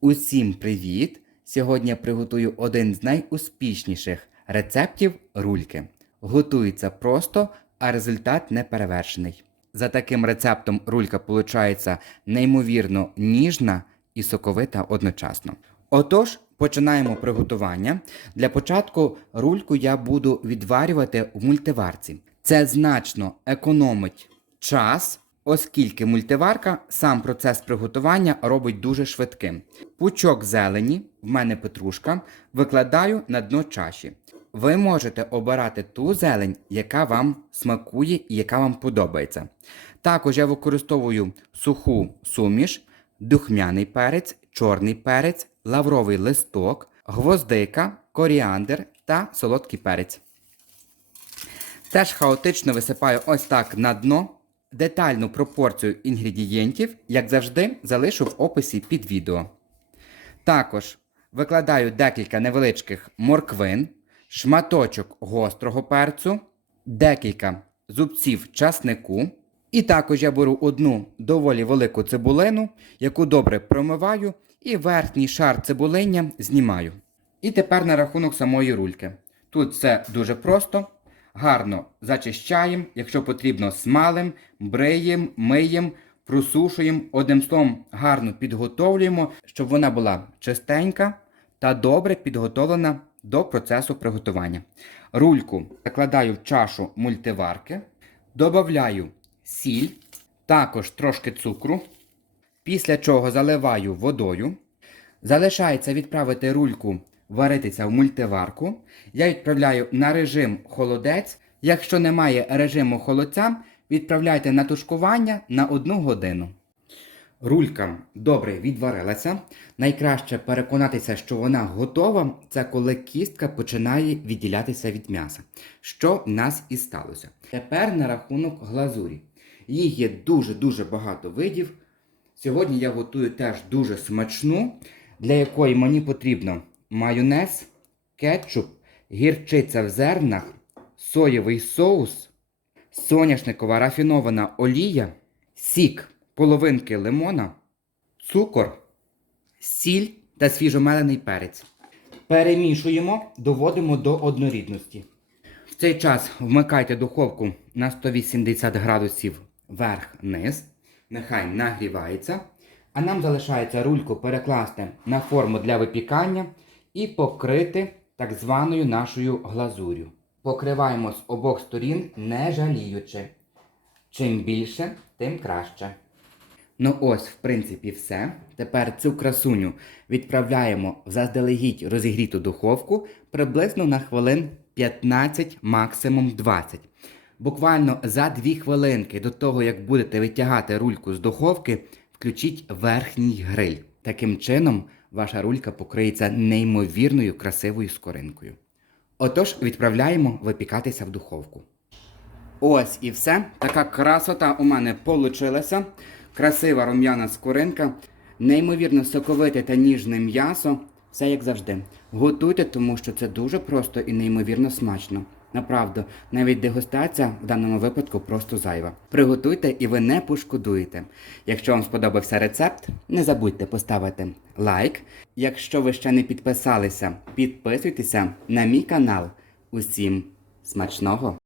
Усім привіт! Сьогодні я приготую один з найуспішніших рецептів рульки. Готується просто, а результат неперевершений. За таким рецептом рулька виходить неймовірно ніжна і соковита одночасно. Отож, починаємо приготування. Для початку рульку я буду відварювати в мультиварці. Це значно економить час, оскільки мультиварка сам процес приготування робить дуже швидким. Пучок зелені, в мене петрушка, викладаю на дно чаші. Ви можете обирати ту зелень, яка вам смакує і яка вам подобається. Також я використовую суху суміш, духмяний перець, чорний перець, лавровий листок, гвоздика, коріандр та солодкий перець. Теж хаотично висипаю ось так на дно. Детальну пропорцію інгредієнтів, як завжди, залишу в описі під відео. Також викладаю декілька невеличких морквин, шматочок гострого перцю, декілька зубців часнику. І також я беру одну доволі велику цибулину, яку добре промиваю, і верхній шар цибулиння знімаю. І тепер на рахунок самої рульки. Тут все дуже просто. Гарно зачищаємо, якщо потрібно, смалим, бриєм, миєм, просушуємо, одним словом гарно підготовлюємо, щоб вона була чистенька та добре підготовлена до процесу приготування. Рульку закладаю в чашу мультиварки, додаю сіль, також трошки цукру, після чого заливаю водою. Залишається відправити рульку варитися в мультиварку. Я відправляю на режим холодець. Якщо немає режиму холодця, відправляйте на тушкування на 1 годину. Рулька добре відварилася. Найкраще переконатися, що вона готова, це коли кістка починає відділятися від м'яса. Що в нас і сталося. Тепер на рахунок глазурі. Їх є дуже-дуже багато видів. Сьогодні я готую теж дуже смачну, для якої мені потрібно майонез, кетчуп, гірчиця в зернах, соєвий соус, соняшникова рафінована олія, сік половинки лимона, цукор, сіль та свіжомелений перець. Перемішуємо, доводимо до однорідності. В цей час вмикайте духовку на 180 градусів вверх-низ. Нехай нагрівається. А нам залишається рульку перекласти на форму для випікання і покрити так званою нашою глазур'ю. Покриваємо з обох сторін, не жаліючи. Чим більше, тим краще. Ну ось, в принципі, все. Тепер цю красуню відправляємо в заздалегідь розігріту духовку приблизно на хвилин 15, максимум 20. Буквально за 2 хвилинки до того, як будете витягати рульку з духовки, включіть верхній гриль. Таким чином, ваша рулька покриється неймовірною красивою скоринкою. Отож, відправляємо випікатися в духовку. Ось і все. Така красота у мене получилася. Красива рум'яна скоринка, неймовірно соковите та ніжне м'ясо. Все як завжди. Готуйте, тому що це дуже просто і неймовірно смачно. Направду, навіть дегустація в даному випадку просто зайва. Приготуйте і ви не пошкодуєте. Якщо вам сподобався рецепт, не забудьте поставити лайк. Якщо ви ще не підписалися, підписуйтеся на мій канал. Усім смачного!